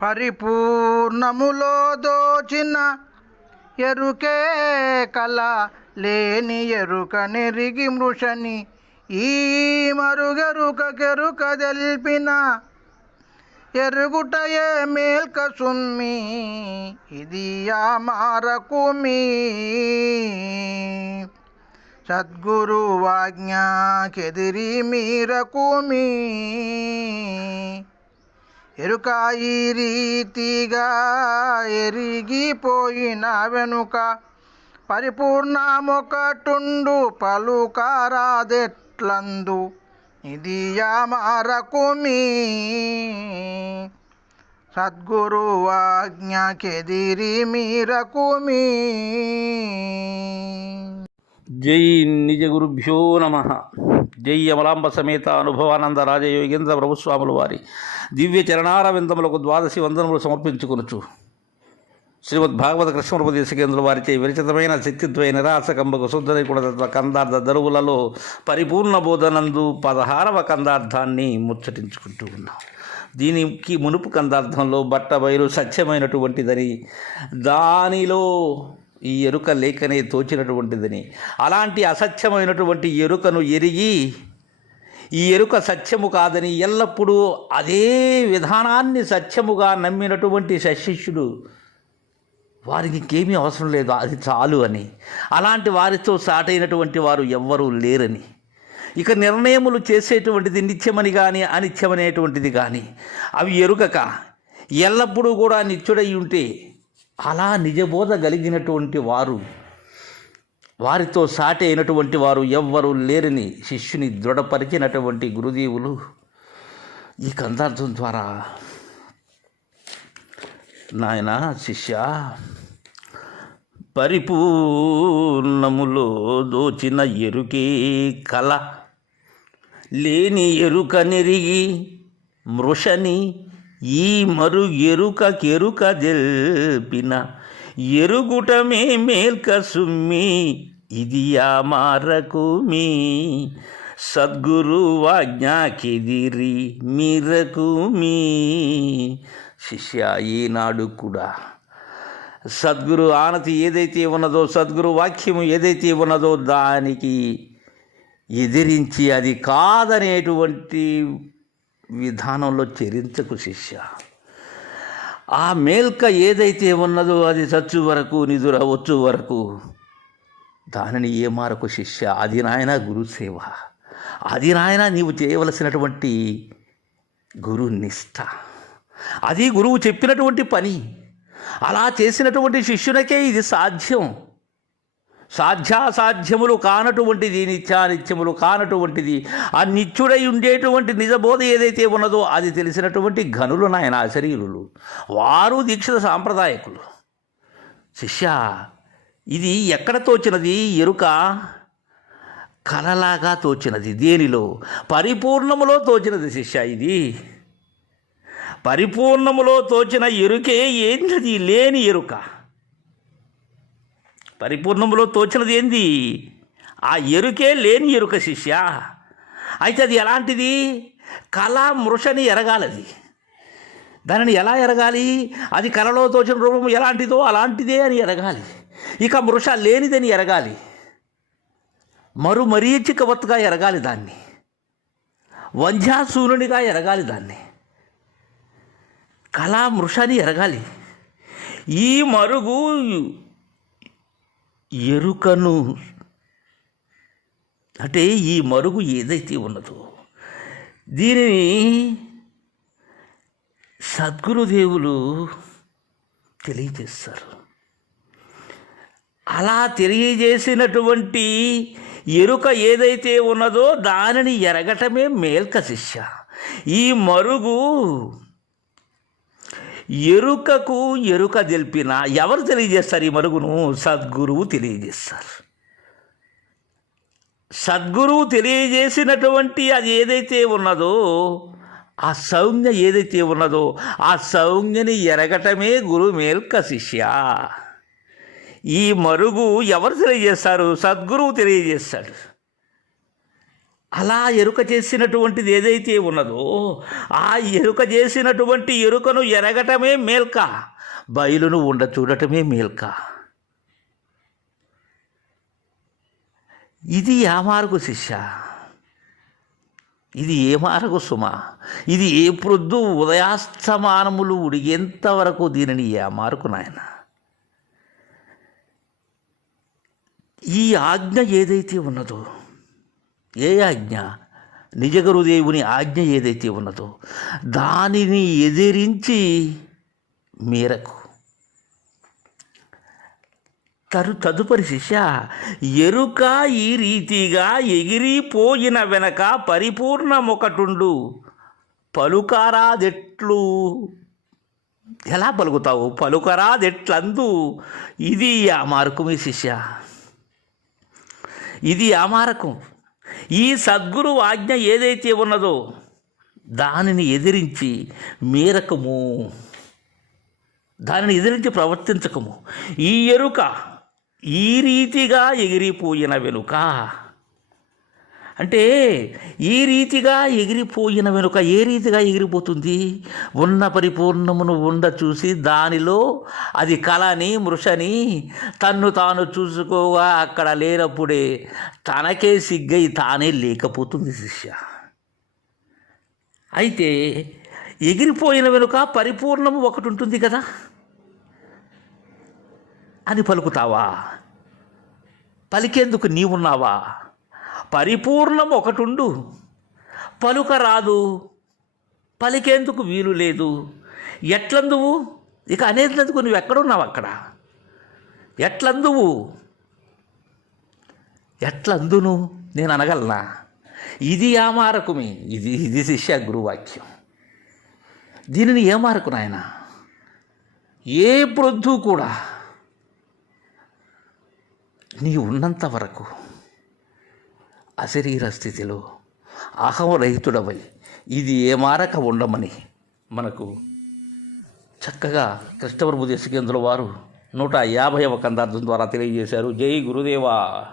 పరిపూర్ణములో దోచిన ఎరుకే కల లేని ఎరుక నెరిగి మృషని ఈ మరుగెరుక కెరుక తెల్పిన ఎరుగుటయే మేల్క సుమ్మి ఇది ఆ మారకుమి సద్గురు వాజ్ఞకెదిరి మీరకుమి ఎరుక ఈ రీతిగా ఎరిగిపోయిన వెనుక పరిపూర్ణమొకటుండు పలుకారాదెట్లందు ఇది మారకుమి సద్గురు ఆజ్ఞకెదిరి మీరకుమి. జై నిజ గురుభ్యో నమ. జై అమలాంబ సమేత అనుభవానంద రాజయోగేంద్ర ప్రభుస్వాముల వారి దివ్య చరణారవిందములకు ద్వాదశి వందనములు సమర్పించుకొనుచు. శ్రీమద్ భాగవత కృష్ణోపదేశ కేంద్ర వారిచే విరచితమైన శక్తిత్వయ నిరాశకంబకు శుద్ధ కూడా కందార్థ దరువులలో పరిపూర్ణ బోధనందు పదహారవ కందార్థాన్ని ముచ్చటించుకుంటూ ఉన్నాం. దీనికి మునుపు కందార్థంలో బట్టబయలు సత్యమైనటువంటిదని దానిలో ఈ ఎరుక లేకనే తోచినటువంటిదని. అలాంటి అసత్యమైనటువంటి ఎరుకను ఎరిగి ఈ ఎరుక సత్యము కాదని ఎల్లప్పుడూ అదే విధానాన్ని సత్యముగా నమ్మినటువంటి సశిష్యుడు వారికి ఇంకేమీ అవసరం లేదు అది చాలు అని. అలాంటి వారితో సాటైనటువంటి వారు ఎవ్వరూ లేరని. ఇక నిర్ణయములు చేసేటువంటిది నిత్యమని కానీ అనిత్యమనేటువంటిది కానీ అవి ఎరుకక. ఎల్లప్పుడూ కూడా నిత్యుడై ఉంటే అలా నిజబోధ కలిగినటువంటి వారు వారితో సాటి అయినటువంటి వారు ఎవ్వరూ లేరని శిష్యుని దృఢపరిచినటువంటి గురుదేవులు ఈ కందార్థం ద్వారా. నాయన శిష్య పరిపూర్ణములో దోచిన ఎరుకే కల లేని ఎరుక నెరిగి మృషని ఈ మరు ఎరుక కెరుక జల్పిన ఎరుగుటమే మేల్క సుమ్మి ఇది ఆ మారకు మీ సద్గురు వాజ్ఞాకెదిరి మీరకు మీ శిష్య ఈనాడు కూడా సద్గురు ఆనతి ఏదైతే ఉన్నదో సద్గురు వాక్యము ఏదైతే ఉన్నదో దానికి ఎదిరించి అది కాదనేటువంటి విధానంలో చరించకు శిష్య. ఆ మేల్క ఏదైతే ఉన్నదో అది చచ్చు వరకు నిధుర వచ్చు వరకు దానిని ఏ మారకు శిష్య? అది నాయన గురుసేవ. అది నాయన నీవు చేయవలసినటువంటి గురు నిష్ఠ అది గురువు చెప్పినటువంటి పని. అలా చేసినటువంటి శిష్యునికే ఇది సాధ్యం. సాధ్యాసాధ్యములు కానటువంటిది నిత్యానిత్యములు కానటువంటిది ఆ నిత్యుడై ఉండేటువంటి నిజబోధ ఏదైతే ఉన్నదో అది తెలిసినటువంటి ఘనులు నాయన శరీరులు వారు దీక్షిత సాంప్రదాయకులు. శిష్య ఇది ఎక్కడ తోచినది? ఎరుక కలలాగా తోచినది. దేనిలో? పరిపూర్ణములో తోచినది శిష్య ఇది. పరిపూర్ణములో తోచిన ఎరుకే ఏంటది? లేని ఎరుక. పరిపూర్ణములో తోచినది ఏంది? ఆ ఎరుకే లేని ఎరుక శిష్య. అయితే అది ఎలాంటిది? కళ మృషని ఎరగాలది. దానిని ఎలా ఎరగాలి? అది కళలో తోచిన రూపం ఎలాంటిదో అలాంటిదే అని ఎరగాలి. ఇక మృష లేనిదని ఎరగాలి. మరు మరీచికవత్తుగా ఎరగాలి దాన్ని. వంధ్యాసూనునిగా ఎరగాలి దాన్ని. కళా మృషాన్ని ఎరగాలి. ఈ మరుగు ఎరుకను. అంటే ఈ మరుగు ఏదైతే ఉన్నదో దీనిని సద్గురుదేవులు తెలియజేస్తారు. అలా తెలియజేసినటువంటి ఎరుక ఏదైతే ఉన్నదో దానిని ఎరగటమే మేల్క శిష్య. ఈ మరుగు ఎరుకకు ఎరుక తెలిపిన ఎవరు తెలియజేస్తారు ఈ మరుగును? సద్గురువు తెలియజేస్తారు. సద్గురువు తెలియజేసినటువంటి అది ఏదైతే ఉన్నదో ఆ సౌజ్ఞ ఏదైతే ఉన్నదో ఆ సౌజ్ఞని ఎరగటమే గురు మేల్క శిష్య. ఈ మరుగు ఎవరు తెలియజేస్తారు? సద్గురువు తెలియజేస్తాడు. అలా ఎరుక చేసినటువంటిది ఏదైతే ఉన్నదో ఆ ఎరుక చేసినటువంటి ఎరుకను ఎరగటమే మేల్క బయలును ఉండ చూడటమే మేల్క. ఇది ఆ మార్గు శిష్య? ఇది ఏ మార్గు సుమ? ఇది ఏ ప్రొద్దు ఉదయాస్తమానములు ఉడిగేంత వరకు దీనిని ఏ మార్కు నాయన? ఈ ఆజ్ఞ ఏదైతే ఉన్నదో ఏ ఆజ్ఞ? నిజగురుదేవుని ఆజ్ఞ ఏదైతే ఉన్నదో దానిని ఎదిరించి మేరకు. తరు తదుపరి శిష్య ఎరుక ఈ రీతిగా ఎగిరిపోయిన వెనక పరిపూర్ణమొకటుండు. పలుకారాదెట్లు. ఎలా పలుకుతావు? పలుకరాదెట్లందు. ఇది ఆ మార్కు శిష్య. ఇది ఆ మార్కం. ఈ సద్గురు ఆజ్ఞ ఏదైతే ఉన్నదో దానిని ఎదిరించి మేరకము. దానిని ఎదిరించి ప్రవర్తించకము. ఈ ఎరుక ఈ రీతిగా ఎగిరిపోయిన వెనుక అంటే ఈ రీతిగా ఎగిరిపోయిన వెనుక ఏ రీతిగా ఎగిరిపోతుంది? ఉన్న పరిపూర్ణమును ఉండ చూసి దానిలో అది కళని మృషని తన్ను తాను చూసుకోగా అక్కడ లేనప్పుడే తనకే సిగ్గై తానే లేకపోతుంది శిష్య. అయితే ఎగిరిపోయిన వెనుక పరిపూర్ణము ఒకటి ఉంటుంది కదా? అని పలుకుతావా? పలికేందుకు నీవున్నావా? పరిపూర్ణం ఒకటుండు. పలుక రాదు. పలికేందుకు వీలు లేదు. ఎట్లందువు? ఇక అనేందుకు నువ్వు ఎక్కడున్నావు అక్కడ? ఎట్లందువు? ఎట్లందును? నేను అనగలనా? ఇది యామారకుమి ఇది ఇది శిష్య గురువాక్యం. దీనిని ఏమారకు నాయన? ఏ ప్రొద్దు కూడా నీ ఉన్నంత వరకు అశరీర స్థితిలో అహంరహితుడవై ఇది ఏ మారక ఉండమని మనకు చక్కగా కృష్ణప్రభు దేశకేంద్రుల వారు నూట యాభైవ కందార్థం ద్వారా తెలియజేశారు. జై గురుదేవా.